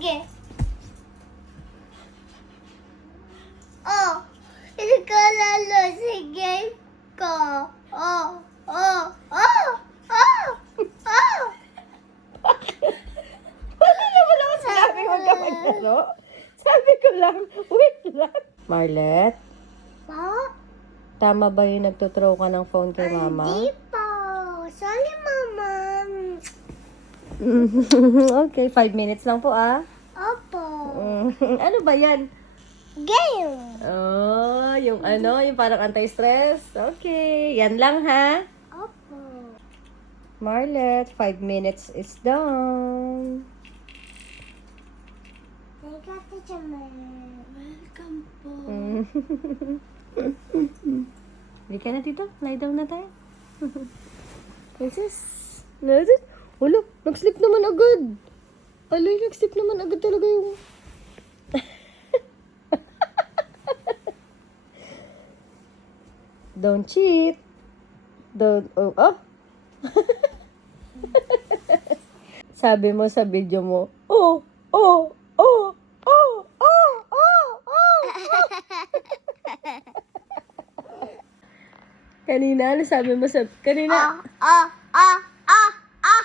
Sige. Oh, ikaw lalo. Sige ko. Oh, oh, oh, oh, oh. Wala naman ako sinabi huwag ka maglaro. Sabi ko lang, wait lang. Marlet, Po? tama ba yung nagtuthrow ka ng phone kay mama? Hindi po. Sorry, Mama. Okay, 5 minutes lang po ah. Opo. Ano ba yan? Game. Oh, yung ano, yung parang anti-stress. Okay, yan lang ha. Opo. Marlet, 5 minutes is done. Thank you, Teacher Mer. Welcome po. Hindi ka na dito. Lie down na tayo. Princess. Princess. Wala, nag-sleep naman agad. Alay, nag-sleep naman agad talaga yung... Don't cheat. Don't... Oh. Sabi mo sa video mo, oh, oh, oh, oh, oh, oh, oh. Kanina, ano sabi mo sa... Kanina... Ah, ah, ah, ah, ah.